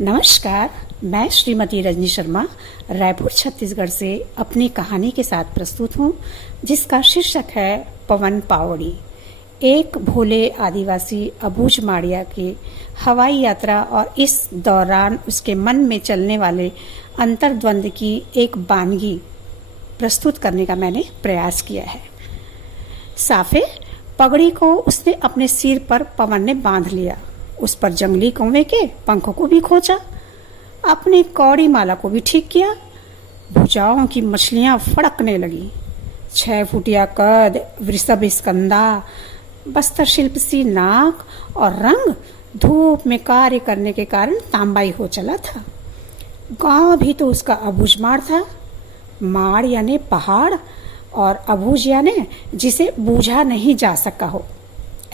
नमस्कार। मैं श्रीमती रजनी शर्मा रायपुर छत्तीसगढ़ से अपनी कहानी के साथ प्रस्तुत हूँ, जिसका शीर्षक है पवन पावड़ी। एक भोले आदिवासी अबूझ माड़िया की हवाई यात्रा और इस दौरान उसके मन में चलने वाले अंतर्द्वंद की एक वानगी प्रस्तुत करने का मैंने प्रयास किया है। साफे पगड़ी को उसने अपने सिर पर पवन ने बांध लिया। उस पर जंगली कौवे के पंखों को भी खोचा, अपनी कौड़ी माला को भी ठीक किया। भुजाओं की मछलियां फड़कने लगी। 6 फुटिया कद, वृषभ स्कंदा, बस्तर शिल्प सी नाक और रंग धूप में कार्य करने के कारण तांबाई हो चला था। गांव भी तो उसका अबूझ माड़ था। माड़ यानी पहाड़ और अबूझ यानी जिसे बूझा नहीं जा सका हो।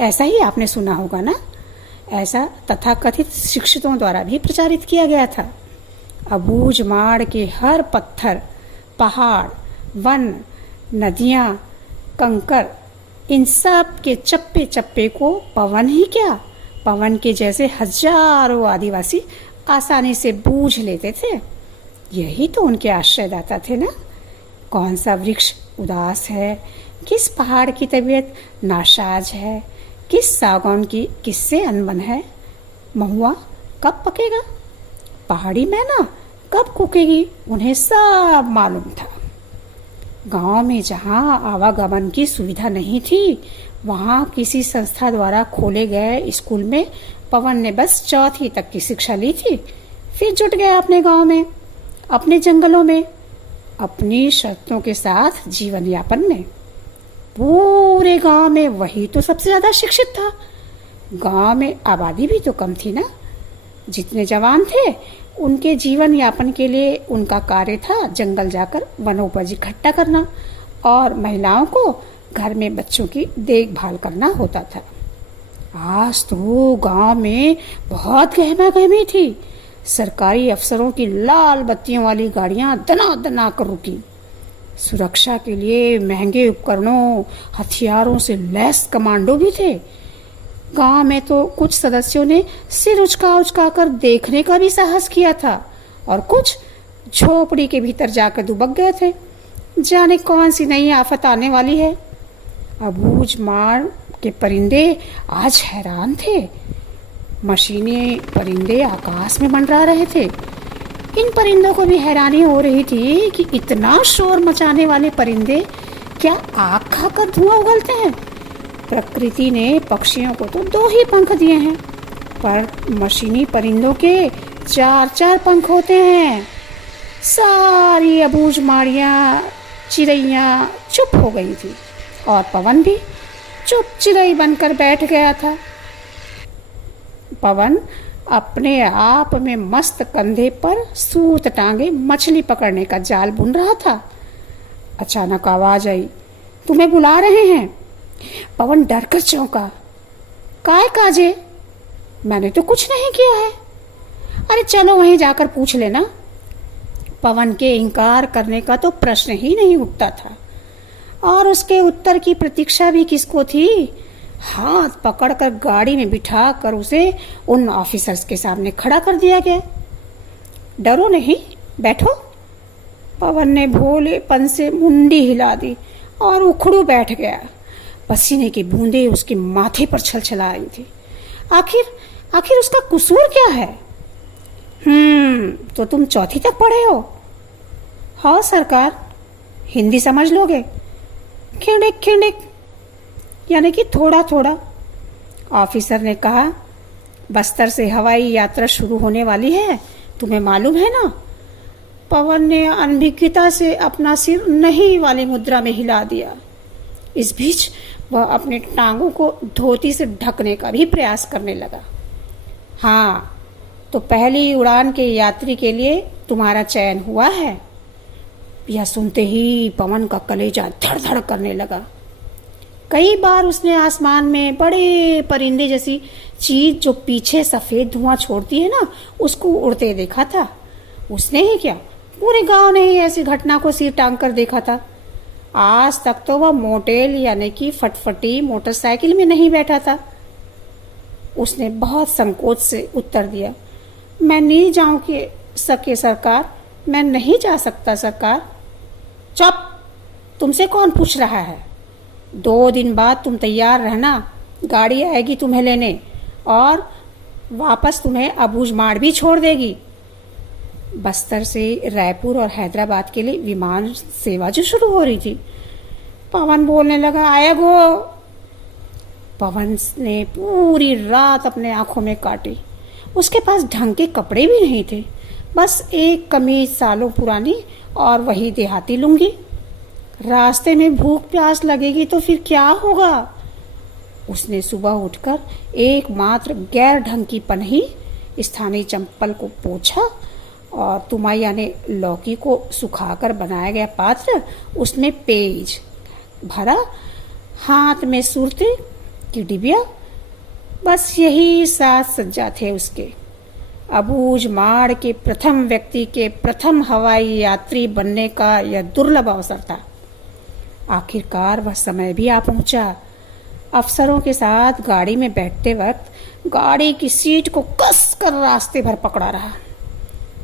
ऐसा ही आपने सुना होगा ना। ऐसा तथाकथित शिक्षितों द्वारा भी प्रचारित किया गया था। अबूझ माड़ के हर पत्थर, पहाड़, वन, नदियां, कंकर, इन सब के चप्पे चप्पे को पवन ही क्या, पवन के जैसे हजारों आदिवासी आसानी से बूझ लेते थे। यही तो उनके आश्रयदाता थे ना। कौन सा वृक्ष उदास है, किस पहाड़ की तबीयत नासाज है, किस सागौन की किससे अनबन है, महुआ कब पकेगा, पहाड़ी मैना कब कूकेगी, उन्हें सब मालूम था। गांव में जहां आवागमन की सुविधा नहीं थी, वहां किसी संस्था द्वारा खोले गए स्कूल में पवन ने बस 4वीं तक की शिक्षा ली थी। फिर जुट गया अपने गांव में, अपने जंगलों में, अपनी शर्तों के साथ जीवन यापन में। पूरे गांव में वही तो सबसे ज्यादा शिक्षित था। गांव में आबादी भी तो कम थी ना। जितने जवान थे उनके जीवन यापन के लिए उनका कार्य था जंगल जाकर वनोपज इकट्ठा करना और महिलाओं को घर में बच्चों की देखभाल करना होता था। आज तो गांव में बहुत गहमा गहमी थी। सरकारी अफसरों की लाल बत्तियों वाली गाड़ियां दना दना कर रुकी। सुरक्षा के लिए महंगे उपकरणों, हथियारों से लैस कमांडो भी थे। गांव में तो कुछ सदस्यों ने सिर उचका उचका कर देखने का भी साहस किया था और कुछ झोपड़ी के भीतर जाकर दुबक गए थे। जाने कौन सी नई आफत आने वाली है। अबूझ माड़ के परिंदे आज हैरान थे। मशीनी परिंदे आकाश में मंडरा रहे थे। इन परिंदों को भी हैरानी हो रही थी कि इतना शोर मचाने वाले परिंदे क्या आग खाकर धुआं उगलते हैं। प्रकृति ने पक्षियों को तो 2 ही पंख दिए हैं, पर मशीनी परिंदों के 4-4 पंख होते हैं। सारी अबूझ माड़ियाँ, चिड़ैयाँ चुप हो गई थी और पवन भी चुप चिड़ै बनकर बैठ गया था। पवन अपने आप में मस्त कंधे पर सूत टांगे मछली पकड़ने का जाल बुन रहा था। अचानक आवाज आई, तुम्हें बुला रहे हैं। पवन डर कर चौंका। काय काजे? मैंने तो कुछ नहीं किया है। अरे चलो वहीं जाकर पूछ लेना। पवन के इनकार करने का तो प्रश्न ही नहीं उठता था और उसके उत्तर की प्रतीक्षा भी किसको थी। हाथ पकड़कर गाड़ी में बिठा कर उसे उन ऑफिसर्स के सामने खड़ा कर दिया गया। डरो नहीं, बैठो। पवन ने भोलेपन से मुंडी हिला दी और उखड़ू बैठ गया। पसीने की बूंदें उसके माथे पर छलछला आई थी। आखिर उसका कसूर क्या है? तो तुम 4वीं तक पढ़े हो? हाँ सरकार। हिंदी समझ लोगे? खिंडिक खिंडिक यानी कि थोड़ा थोड़ा। ऑफिसर ने कहा, बस्तर से हवाई यात्रा शुरू होने वाली है, तुम्हें मालूम है ना। पवन ने अनभिज्ञता से अपना सिर नहीं वाली मुद्रा में हिला दिया। इस बीच वह अपनी टांगों को धोती से ढकने का भी प्रयास करने लगा। हाँ, तो पहली उड़ान के यात्री के लिए तुम्हारा चयन हुआ है। यह सुनते ही पवन का कलेजा धड़ धड़ करने लगा। कई बार उसने आसमान में बड़े परिंदे जैसी चीज जो पीछे सफेद धुआं छोड़ती है ना, उसको उड़ते देखा था। उसने ही क्या, पूरे गांव ने ही ऐसी घटना को सिर टांग कर देखा था। आज तक तो वह मोटेल यानी कि फटफटी मोटरसाइकिल में नहीं बैठा था। उसने बहुत संकोच से उत्तर दिया, मैं नहीं जाऊं कि सके सरकार, मैं नहीं जा सकता सरकार। चुप, तुमसे कौन पूछ रहा है? 2 दिन बाद तुम तैयार रहना, गाड़ी आएगी तुम्हें लेने और वापस तुम्हें अबूझमाड़ भी छोड़ देगी। बस्तर से रायपुर और हैदराबाद के लिए विमान सेवा जो शुरू हो रही थी। पवन बोलने लगा, आया गो। पवन ने पूरी रात अपने आंखों में काटी। उसके पास ढंग के कपड़े भी नहीं थे, बस एक कमीज सालों पुरानी और वही देहाती लुंगी। रास्ते में भूख प्यास लगेगी तो फिर क्या होगा? उसने सुबह उठकर एकमात्र गैर ढंग की पनही स्थानीय चंपल को पोंछा और तुमाइया ने लौकी को सुखाकर बनाया गया पात्र, उसमें पेज भरा, हाथ में सुरते की डिबिया। बस यही साज सज्जा थे उसके। अबूझमाड़ के प्रथम व्यक्ति के प्रथम हवाई यात्री बनने का यह दुर्लभ अवसर था। आखिरकार वह समय भी आ पहुंचा। अफसरों के साथ गाड़ी में बैठते वक्त गाड़ी की सीट को कस कर रास्ते भर पकड़ा रहा।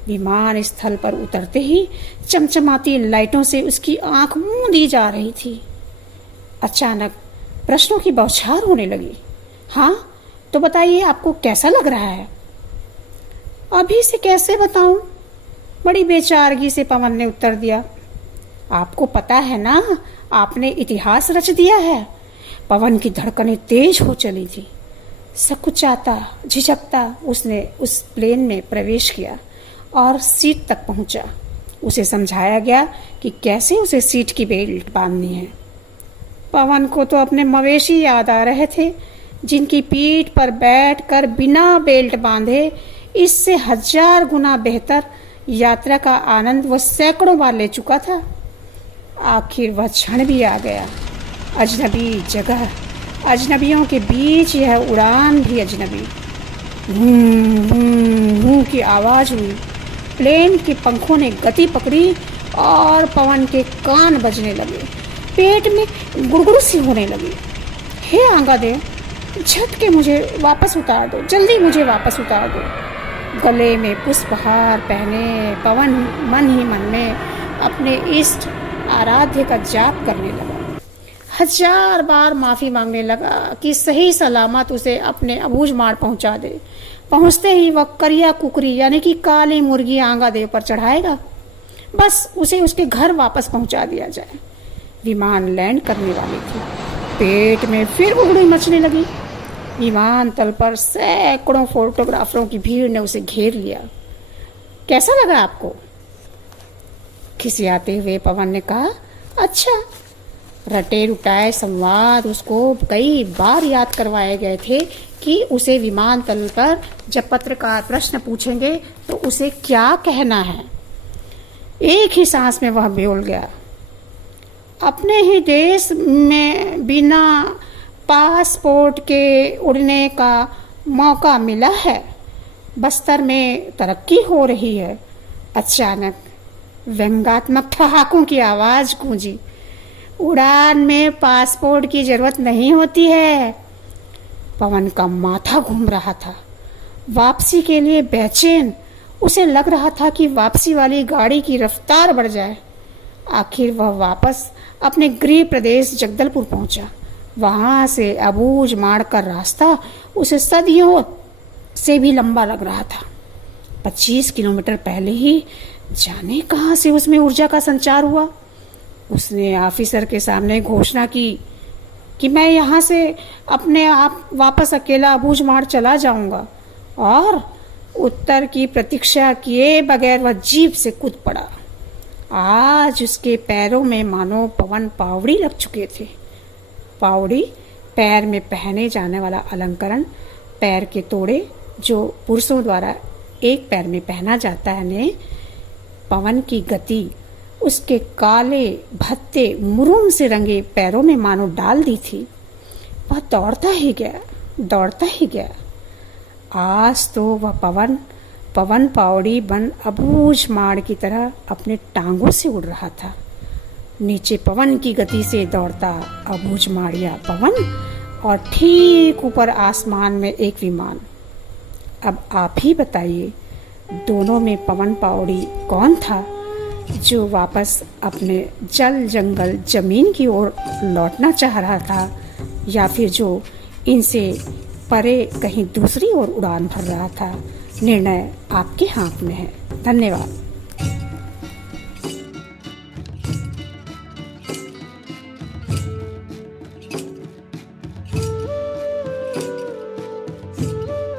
विमान स्थल पर उतरते ही चमचमाती लाइटों से उसकी आंख मूंदी जा रही थी। अचानक प्रश्नों की बौछार होने लगी। हाँ, तो बताइए आपको कैसा लग रहा है? अभी से कैसे बताऊं? बड़ी बेचारगी से पवन ने उत्तर दिया। आपको पता है ना, आपने इतिहास रच दिया है। पवन की धड़कनें तेज हो चली थी। सकुचाता झिझकता उसने उस प्लेन में प्रवेश किया और सीट तक पहुंचा। उसे समझाया गया कि कैसे उसे सीट की बेल्ट बांधनी है। पवन को तो अपने मवेशी याद आ रहे थे, जिनकी पीठ पर बैठकर बिना बेल्ट बांधे इससे 1000 गुना बेहतर यात्रा का आनंद वह सैकड़ों बार ले चुका था। आखिर वह क्षण भी आ गया। अजनबी जगह, अजनबियों के बीच यह उड़ान भी अजनबी। भूं की आवाज हुई। प्लेन के पंखों ने गति पकड़ी और पवन के कान बजने लगे। पेट में गुड़गुड़ सी होने लगी। हे आंगादेव, झटके मुझे वापस उतार दो, जल्दी मुझे वापस उतार दो। गले में पुष्पहार पहने पवन मन ही मन में अपने इष्ट आराध्य का जाप करने लगा। 1000 बार माफी मांगने लगा कि सही सलामत उसे अपने अबूझमाड़ पहुंचा दे। पहुंचते ही वह करिया कुकरी यानी कि काली मुर्गी आंगादेव पर चढ़ाएगा। बस उसे उसके घर वापस पहुंचा दिया जाए। विमान लैंड करने वाली थी। पेट में फिर उगड़ी मचने लगी। विमानतल पर सैकड़ों फोटोग्राफरों की भीड़ ने उसे घेर लिया। कैसा लगा आपको? खिसियाते हुए पवन ने कहा, अच्छा। रटे रुटाए संवाद उसको कई बार याद करवाए गए थे कि उसे विमानतल पर जब पत्रकार प्रश्न पूछेंगे तो उसे क्या कहना है। एक ही सांस में वह बोल गया, अपने ही देश में बिना पासपोर्ट के उड़ने का मौका मिला है। बस्तर में तरक्की हो रही है। अचानक व्यंग्यात्मक ठहाकों की आवाज गूंजी। उड़ान में पासपोर्ट की जरूरत नहीं होती है। पवन का माथा घूम रहा था। वापसी के लिए बेचैन। उसे लग रहा था कि वापसी वाली गाड़ी की रफ्तार बढ़ जाए। आखिर वह वापस अपने गृह प्रदेश जगदलपुर पहुंचा। वहां से अबूझमाड़ का रास्ता उसे सदियों से भी लंबा लग रहा था। 25 किलोमीटर पहले ही जाने कहां से उसमें ऊर्जा का संचार हुआ। उसने ऑफिसर के सामने घोषणा की कि मैं यहाँ से अपने आप वापस अकेला अबूझमाड़ चला जाऊंगा, और उत्तर की प्रतीक्षा किए बगैर वह जीप से कूद पड़ा। आज उसके पैरों में मानो पवन पावड़ी लग चुके थे। पावड़ी पैर में पहने जाने वाला अलंकरण, पैर के तोड़े जो पुरुषों द्वारा एक पैर में पहना जाता है ने पवन की गति उसके काले भत्ते मुरुम से रंगे पैरों में मानो डाल दी थी। वह दौड़ता ही गया, दौड़ता ही गया। आज तो वह पवन पावड़ी बन अबूझमाड़ की तरह अपने टांगों से उड़ रहा था। नीचे पवन की गति से दौड़ता अबूझमाड़िया पवन और ठीक ऊपर आसमान में एक विमान। अब आप ही बताइए, दोनों में पवन पावड़ी कौन था, जो वापस अपने जल जंगल जमीन की ओर लौटना चाह रहा था, या फिर जो इनसे परे कहीं दूसरी ओर उड़ान भर रहा था? निर्णय आपके हाथ में है। धन्यवाद।